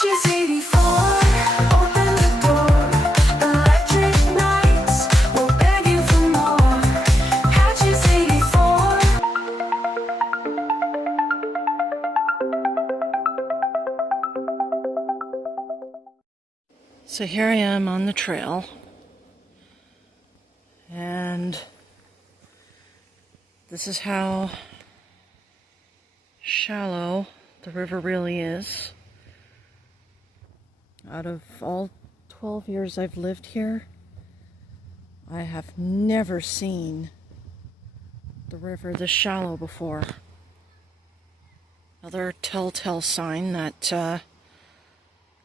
Hatches 84, open the door. Electric nights, we're begging for more. Hatches 84. So here I am on the trail, and this is how shallow the river really is. Out of all 12 years I've lived here, I have never seen the river this shallow before. Another telltale sign that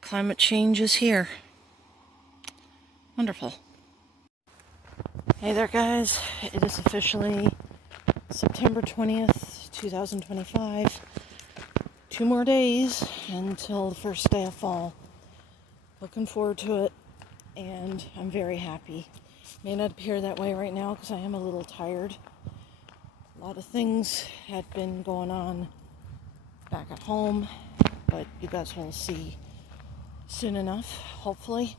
climate change is here. Wonderful. Hey there, guys. It is officially September 20th, 2025. 2 more days until the first day of fall. Looking forward to it, and I'm very happy. May not appear that way right now because I am a little tired. A lot of things had been going on back at home, but you guys will see soon enough, hopefully.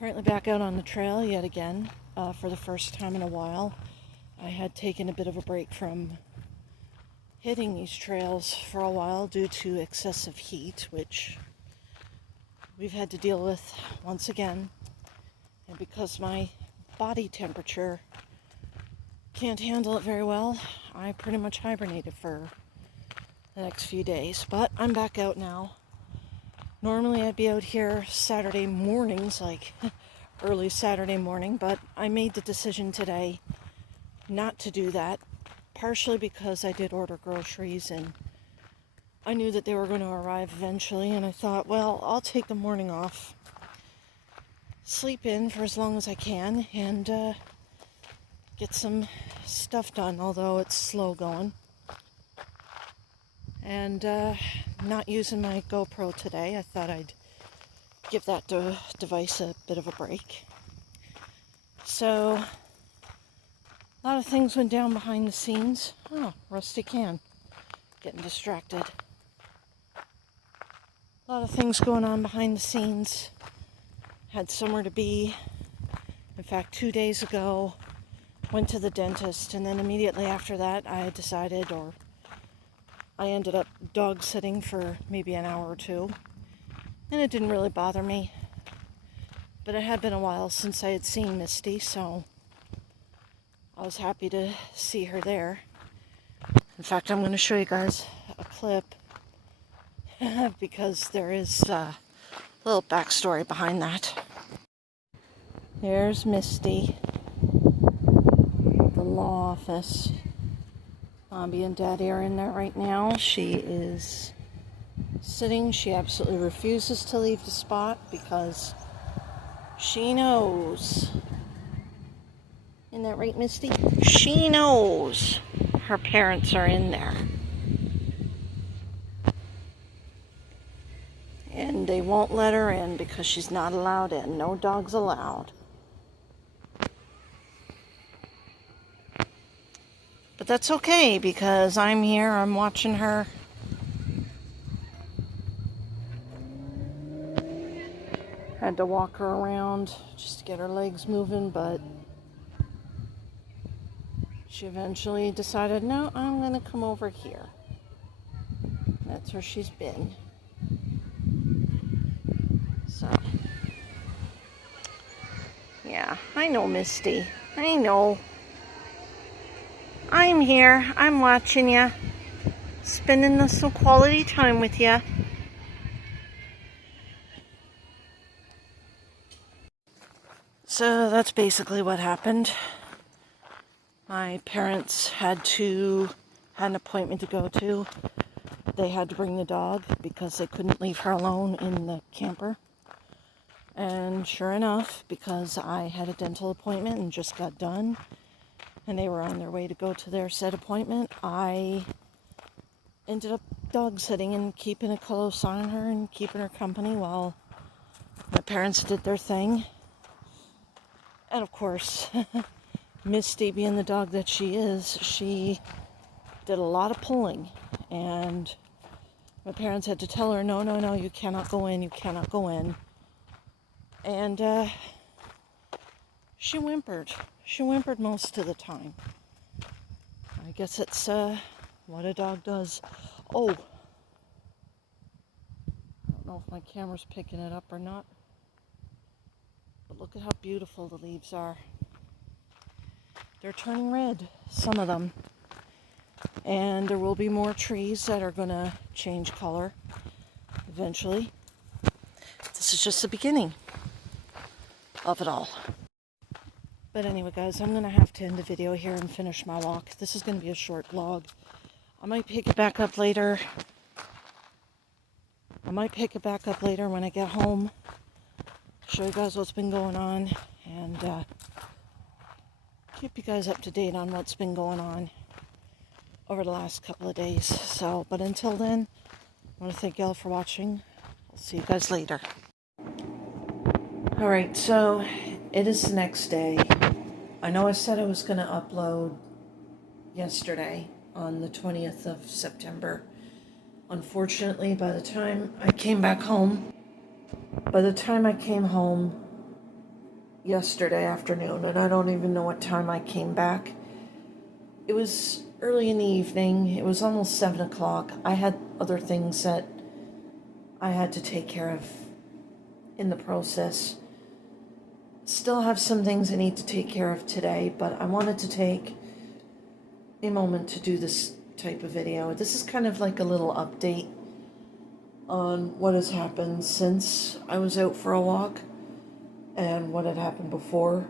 Currently back out on the trail yet again for the first time in a while. I had taken a bit of a break from hitting these trails for a while due to excessive heat, which we've had to deal with once again. And because my body temperature can't handle it very well, I pretty much hibernated for the next few days. But I'm back out now. Normally I'd be out here Saturday mornings, like early Saturday morning, but I made the decision today not to do that, partially because I did order groceries and I knew that they were going to arrive eventually, and I thought, well, I'll take the morning off, sleep in for as long as I can, and get some stuff done, although it's slow going. And not using my GoPro today. I thought I'd give that device a bit of a break. So, a lot of things went down behind the scenes. Oh, rusty can. Getting distracted. A lot of things going on behind the scenes. Had somewhere to be. In fact, 2 days ago, went to the dentist, and then immediately after that, I ended up dog sitting for maybe an hour or two, and it didn't really bother me. But it had been a while since I had seen Misty, so I was happy to see her there. In fact, I'm going to show you guys a clip because there is a little backstory behind that. There's Misty, the law office. Mommy and Daddy are in there right now. She is sitting. She absolutely refuses to leave the spot because she knows. Isn't that right, Misty? She knows her parents are in there. And they won't let her in because she's not allowed in. No dogs allowed. But that's okay because I'm here, I'm watching her. Had to walk her around just to get her legs moving, but she eventually decided, no, I'm going to come over here. That's where she's been. So, yeah, I know, Misty. I know. I'm here. I'm watching you. Spending some quality time with you. So that's basically what happened. My parents had an appointment to go to. They had to bring the dog because they couldn't leave her alone in the camper. And sure enough, because I had a dental appointment and just got done, and they were on their way to go to their said appointment, I ended up dog sitting and keeping a close eye on her and keeping her company while my parents did their thing. And of course, Misty, being the dog that she is, she did a lot of pulling, and My parents had to tell her, no, no, no, you cannot go in, you cannot go in. And she whimpered. She whimpered most of the time. I guess it's what a dog does. Oh, I don't know if my camera's picking it up or not. But look at how beautiful the leaves are. They're turning red, some of them. And there will be more trees that are going to change color eventually. This is just the beginning of it all. But anyway, guys, I'm going to have to end the video here and finish my walk. This is going to be a short vlog. I might pick it back up later. When I get home. Show you guys what's been going on. And keep you guys up to date on what's been going on over the last couple of days. So, but until then, I want to thank y'all for watching. I'll see you guys later. Alright, so it is the next day. I know I said I was going to upload yesterday on the 20th of September. Unfortunately, by the time I came home yesterday afternoon, and I don't even know what time I came back, it was early in the evening. It was almost 7 o'clock. I had other things that I had to take care of in the process. Still have some things I need to take care of today, but I wanted to take a moment to do this type of video. This is kind of like a little update on what has happened since I was out for a walk and what had happened before.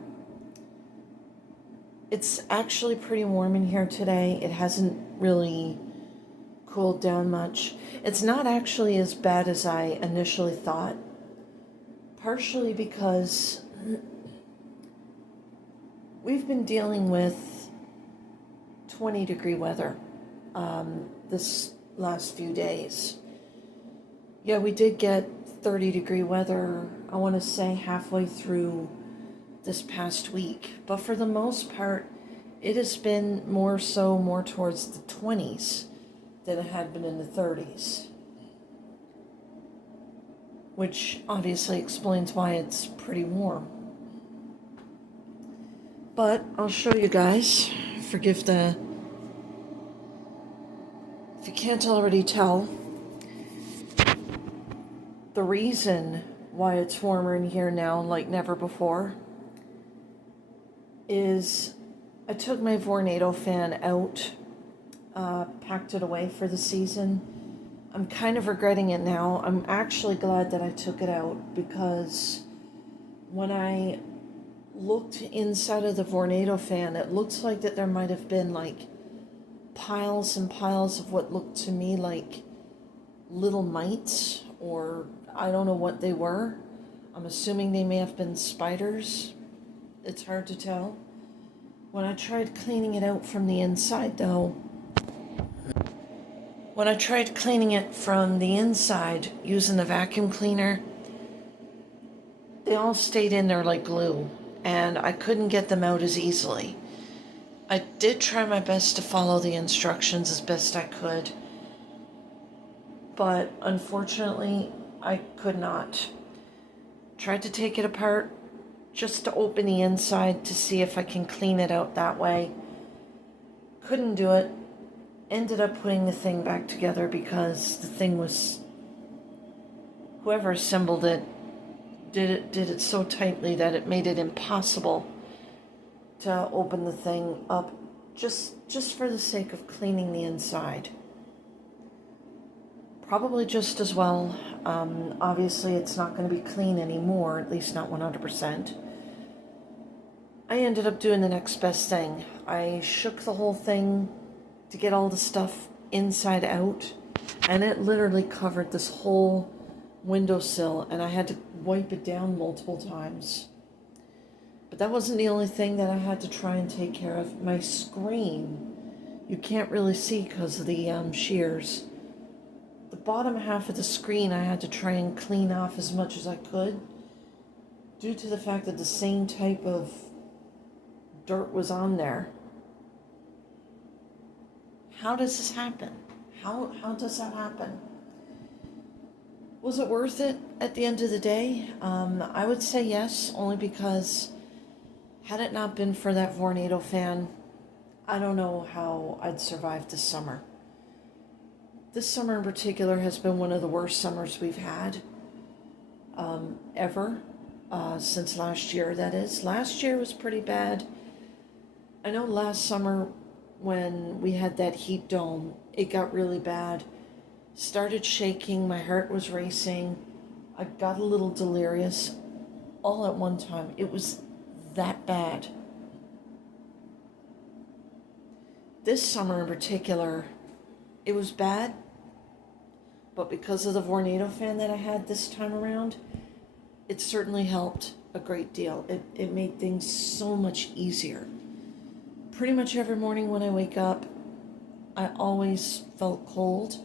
It's actually pretty warm in here today. It hasn't really cooled down much. It's not actually as bad as I initially thought, partially because we've been dealing with 20-degree weather this last few days. Yeah, we did get 30-degree weather, I want to say halfway through this past week. But for the most part, it has been more towards the 20s than it had been in the 30s. Which obviously explains why it's pretty warm. But I'll show you guys. If you can't already tell, the reason why it's warmer in here now like never before is I took my Vornado fan out, packed it away for the season. I'm kind of regretting it now. I'm actually glad that I took it out, because when I looked inside of the Vornado fan, it looks like that there might have been like piles and piles of what looked to me like little mites, or I don't know what they were. I'm assuming they may have been spiders. It's hard to tell. When I tried cleaning it out from the inside though, using the vacuum cleaner, they all stayed in there like glue, and I couldn't get them out as easily. I did try my best to follow the instructions as best I could, but unfortunately, I could not. Tried to take it apart just to open the inside to see if I can clean it out that way. Couldn't do it. Ended up putting the thing back together because the thing was, whoever assembled it did it so tightly that it made it impossible to open the thing up just for the sake of cleaning the inside. Probably just as well. Obviously it's not going to be clean anymore, at least not 100%. I ended up doing the next best thing. I shook the whole thing to get all the stuff inside out, and it literally covered this whole windowsill, and I had to wipe it down multiple times. But that wasn't the only thing that I had to try and take care of. My screen, you can't really see because of the shears. The bottom half of the screen I had to try and clean off as much as I could, due to the fact that the same type of dirt was on there. How does this happen? How does that happen? Was it worth it at the end of the day? I would say yes, only because had it not been for that Vornado fan, I don't know how I'd survive this summer. This summer in particular has been one of the worst summers we've had ever, since last year, that is. Last year was pretty bad. I know last summer when we had that heat dome, it got really bad. Started shaking, my heart was racing. I got a little delirious all at one time. It was that bad. This summer in particular, it was bad, but because of the Vornado fan that I had this time around, it certainly helped a great deal. It made things so much easier. Pretty much every morning when I wake up, I always felt cold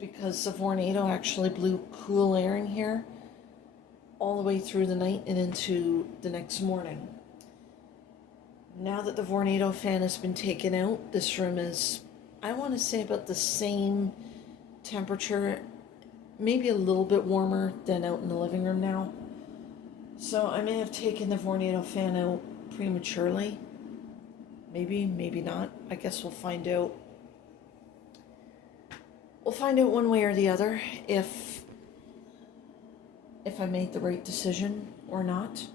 because the Vornado actually blew cool air in here all the way through the night and into the next morning. Now that the Vornado fan has been taken out, this room is, I want to say, about the same temperature, maybe a little bit warmer than out in the living room now. So I may have taken the Vornado fan out prematurely. Maybe, maybe not. I guess we'll find out. We'll find out one way or the other if I made the right decision or not.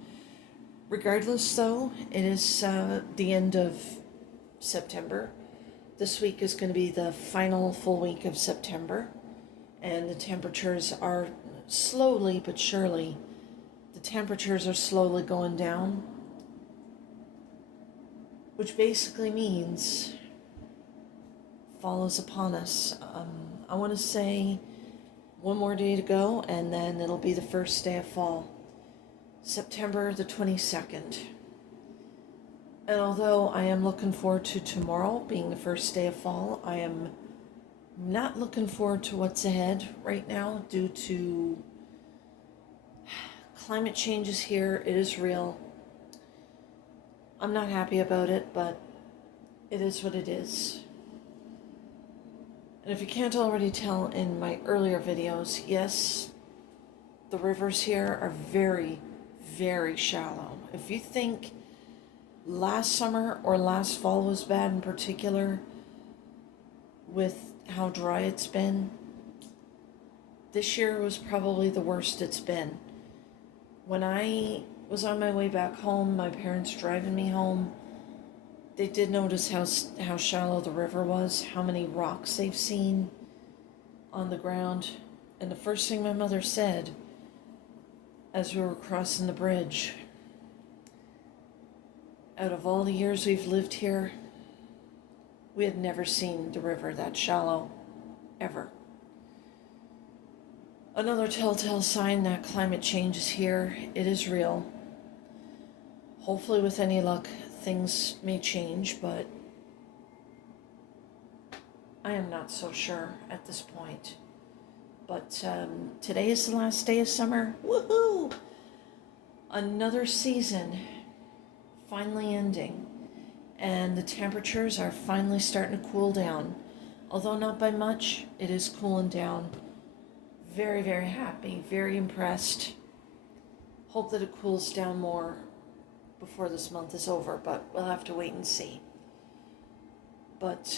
Regardless, though, it is the end of September. This week is going to be the final full week of September, and the temperatures are slowly but surely, going down, which basically means fall is upon us. I want to say one more day to go, and then it'll be the first day of fall. September the 22nd. And although I am looking forward to tomorrow being the first day of fall, I am not looking forward to what's ahead right now due to climate changes here. It is real. I'm not happy about it, but it is what it is. And if you can't already tell in my earlier videos, yes, the rivers here are very, very shallow. If you think last summer or last fall was bad in particular with how dry it's been, this year was probably the worst it's been. When I was on my way back home, my parents driving me home, they did notice how shallow the river was, how many rocks they've seen on the ground. And the first thing my mother said as we were crossing the bridge, out of all the years we've lived here, we had never seen the river that shallow, ever. Another telltale sign that climate change is here. It is real. Hopefully, with any luck, things may change, but I am not so sure at this point. But today is the last day of summer. Woohoo! Another season finally ending, and the temperatures are finally starting to cool down. Although not by much, it is cooling down. Very, very happy, very impressed. Hope that it cools down more before this month is over, but we'll have to wait and see. But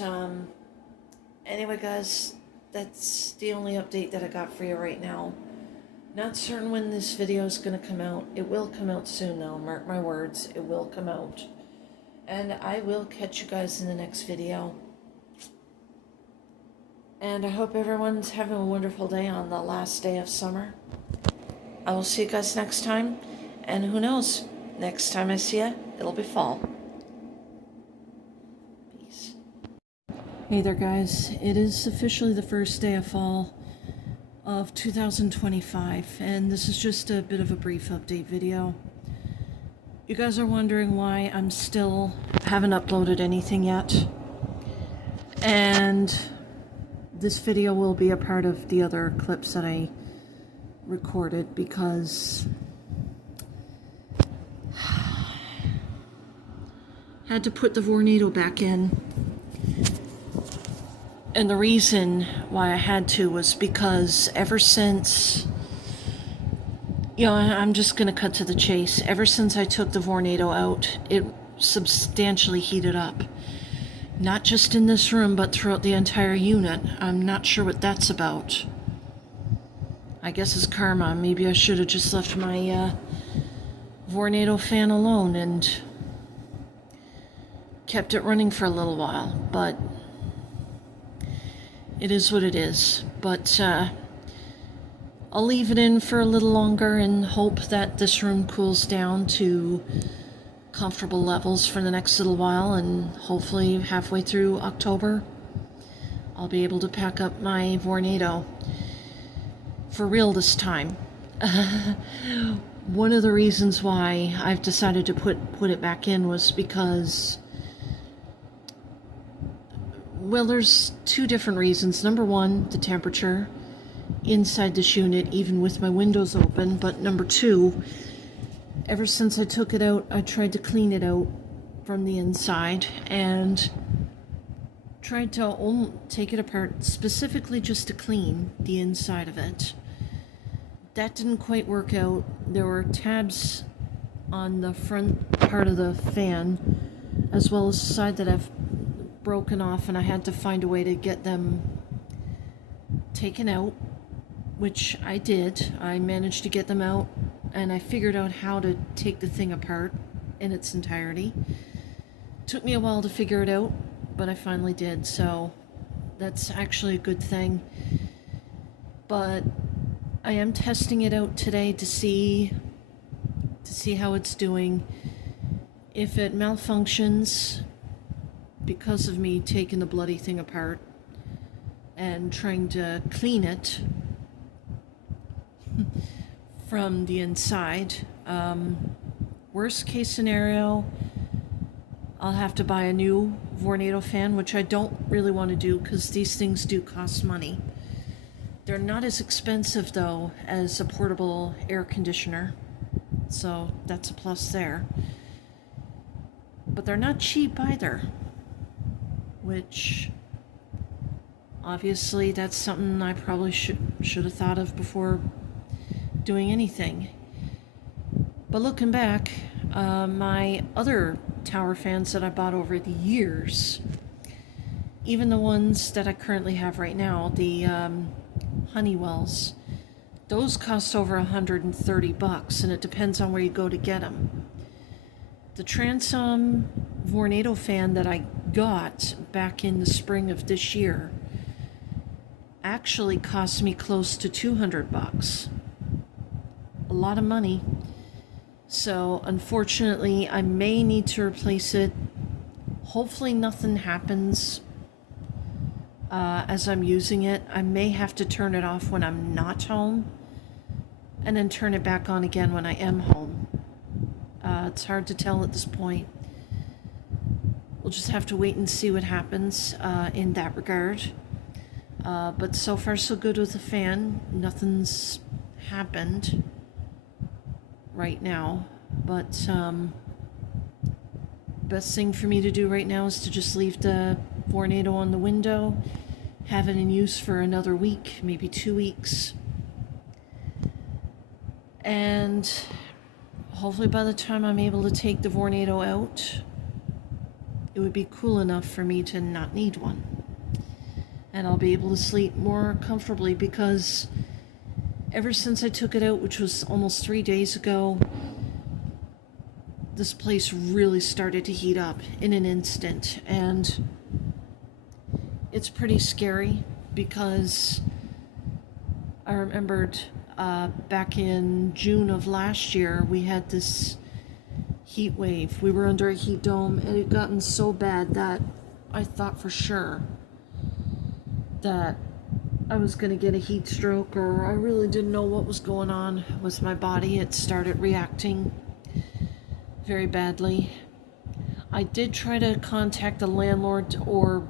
anyway, guys, that's the only update that I got for you right now. Not certain when this video is going to come out. It will come out soon, though. Mark my words, it will come out. And I will catch you guys in the next video. And I hope everyone's having a wonderful day on the last day of summer. I will see you guys next time. And who knows, next time I see you, it'll be fall. Peace. Hey there, guys. It is officially the first day of fall of 2025, and this is just a bit of a brief update video. You guys are wondering why I'm still haven't uploaded anything yet, and this video will be a part of the other clips that I recorded because had to put the Vornado back in. And the reason why I had to was because ever since, I'm just going to cut to the chase. Ever since I took the Vornado out, it substantially heated up. Not just in this room, but throughout the entire unit. I'm not sure what that's about. I guess it's karma. Maybe I should have just left my Vornado fan alone and kept it running for a little while. But it is what it is. But I'll leave it in for a little longer and hope that this room cools down to comfortable levels for the next little while, and hopefully halfway through October I'll be able to pack up my Vornado for real this time. One of the reasons why I've decided to put it back in was because, well, there's two different reasons. Number one, the temperature inside this unit, even with my windows open. But number two, ever since I took it out, I tried to clean it out from the inside and tried to take it apart specifically just to clean the inside of it. That didn't quite work out. There were tabs on the front part of the fan, as well as the side that I've broken off, and I had to find a way to get them taken out, which I did. I managed to get them out, and I figured out how to take the thing apart in its entirety. Took me a while to figure it out, but I finally did, so that's actually a good thing. But I am testing it out today to see how it's doing. If it malfunctions because of me taking the bloody thing apart and trying to clean it from the inside, worst case scenario, I'll have to buy a new Vornado fan, which I don't really want to do because these things do cost money. They're not as expensive, though, as a portable air conditioner, so that's a plus there. But they're not cheap either, which obviously that's something I probably should have thought of before doing anything. But looking back, my other tower fans that I bought over the years, even the ones that I currently have right now, the Honeywells, those cost over $130, and it depends on where you go to get them. The Transom Vornado fan that I got back in the spring of this year actually cost me close to $200. A lot of money. So unfortunately, I may need to replace it. Hopefully nothing happens as I'm using it. I may have to turn it off when I'm not home and then turn it back on again when I am home. It's hard to tell at this point. We'll just have to wait and see what happens in that regard. But so far so good with the fan. Nothing's happened right now, but best thing for me to do right now is to just leave the Vornado on the window, have it in use for another week, maybe 2 weeks, and hopefully by the time I'm able to take the Vornado out, it would be cool enough for me to not need one, and I'll be able to sleep more comfortably, because ever since I took it out, which was almost 3 days ago, this place really started to heat up in an instant, and it's pretty scary because I remembered back in June of last year, we had this heat wave. We were under a heat dome, and it had gotten so bad that I thought for sure that I was going to get a heat stroke, or I really didn't know what was going on with my body. It started reacting very badly. I did try to contact the landlord or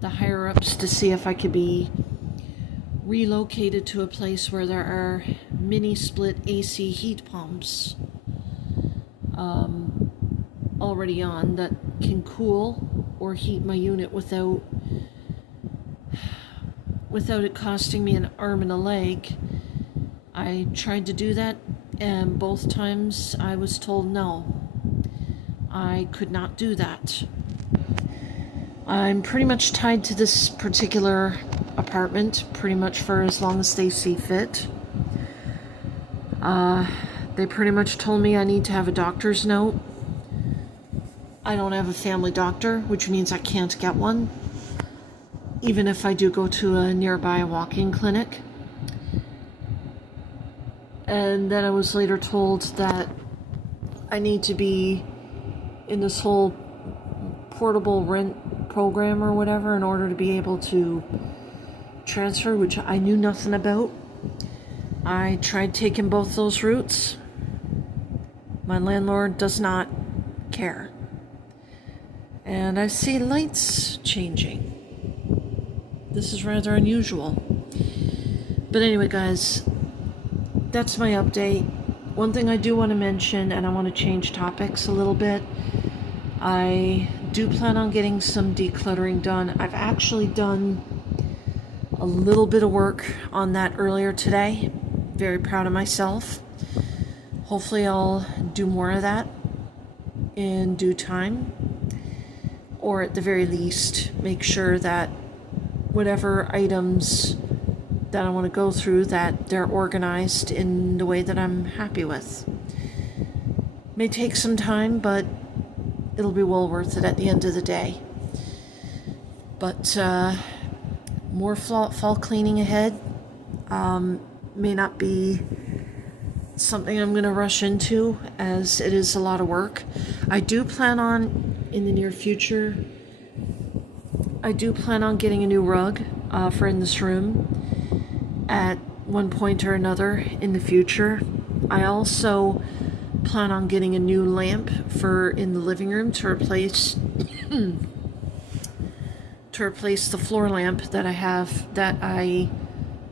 the higher-ups to see if I could be relocated to a place where there are mini-split AC heat pumps already on that can cool or heat my unit without without it costing me an arm and a leg. I tried to do that, and both times I was told no. I could not do that. I'm pretty much tied to this particular apartment pretty much for as long as they see fit. They pretty much told me I need to have a doctor's note. I don't have a family doctor, which means I can't get one, even if I do go to a nearby walk-in clinic. And then I was later told that I need to be in this whole portable rent program or whatever in order to be able to transfer, which I knew nothing about. I tried taking both those routes. My landlord does not care. And I see lights changing. This is rather unusual. But anyway, guys, that's my update. One thing I do want to mention, and I want to change topics a little bit, I do plan on getting some decluttering done. I've actually done a little bit of work on that earlier today. Very proud of myself. Hopefully I'll do more of that in due time, or at the very least make sure that whatever items that I want to go through, that they're organized in the way that I'm happy with. May take some time, but it'll be well worth it at the end of the day. But more fall cleaning ahead. May not be something I'm going to rush into, as it is a lot of work. I do plan on, in the near future, I do plan on getting a new rug for in this room at one point or another in the future. I also plan on getting a new lamp for in the living room to replace the floor lamp that I have that I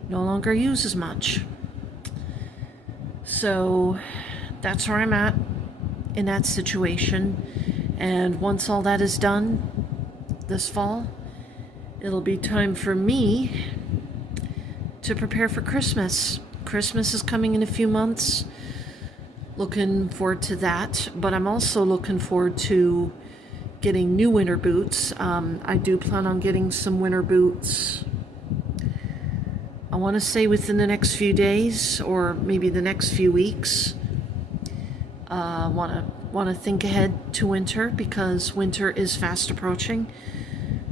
no longer use as much. So that's where I'm at in that situation. And once all that is done this fall, it'll be time for me to prepare for Christmas. Christmas is coming in a few months. Looking forward to that. But I'm also looking forward to getting new winter boots. I do plan on getting some winter boots, I want to say within the next few days, or maybe the next few weeks. Want to think ahead to winter, because winter is fast approaching.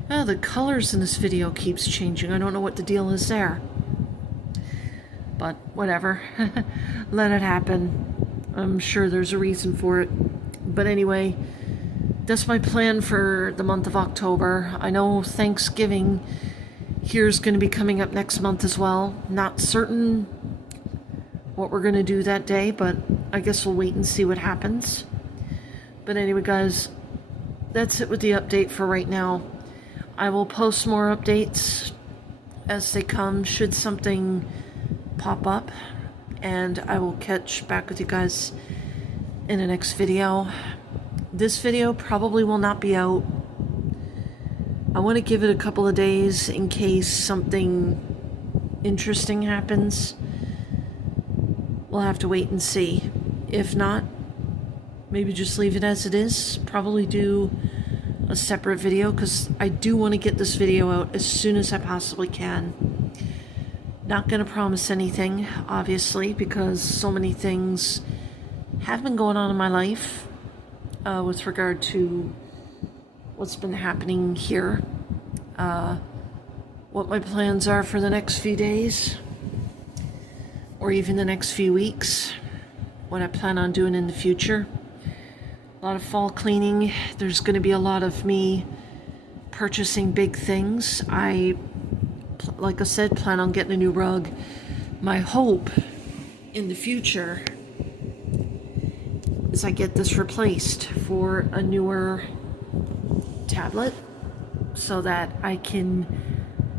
The colors in this video keeps changing. I don't know what the deal is there. But whatever. Let it happen. I'm sure there's a reason for it. But anyway, that's my plan for the month of October. I know Thanksgiving here's going to be coming up next month as well. Not certain what we're going to do that day, but I guess we'll wait and see what happens. But anyway, guys, that's it with the update for right now. I will post more updates as they come, should something pop up, and I will catch back with you guys in the next video. This video probably will not be out. I want to give it a couple of days in case something interesting happens. We'll have to wait and see. If not, maybe just leave it as it is. Probably do a separate video, because I do want to get this video out as soon as I possibly can. Not going to promise anything, obviously, because so many things have been going on in my life with regard to what's been happening here, what my plans are for the next few days, or even the next few weeks, what I plan on doing in the future. A lot of fall cleaning. There's going to be a lot of me purchasing big things. Like I said, plan on getting a new rug. My hope in the future is I get this replaced for a newer tablet, so that I can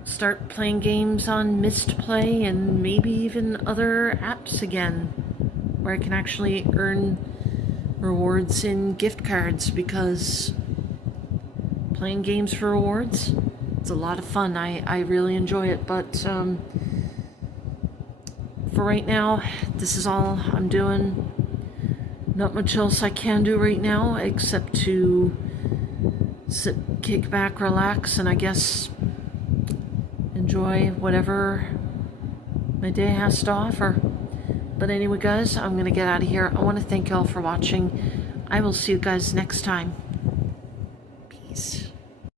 start playing games on Mist Play and maybe even other apps again, where I can actually earn rewards in gift cards, because playing games for rewards, It's a lot of fun. I really enjoy it. But for right now, this is all I'm doing. Not much else I can do right now except to sit, kick back, relax, and I guess enjoy whatever my day has to offer. But anyway, guys, I'm going to get out of here. I want to thank you all for watching. I will see you guys next time. Peace.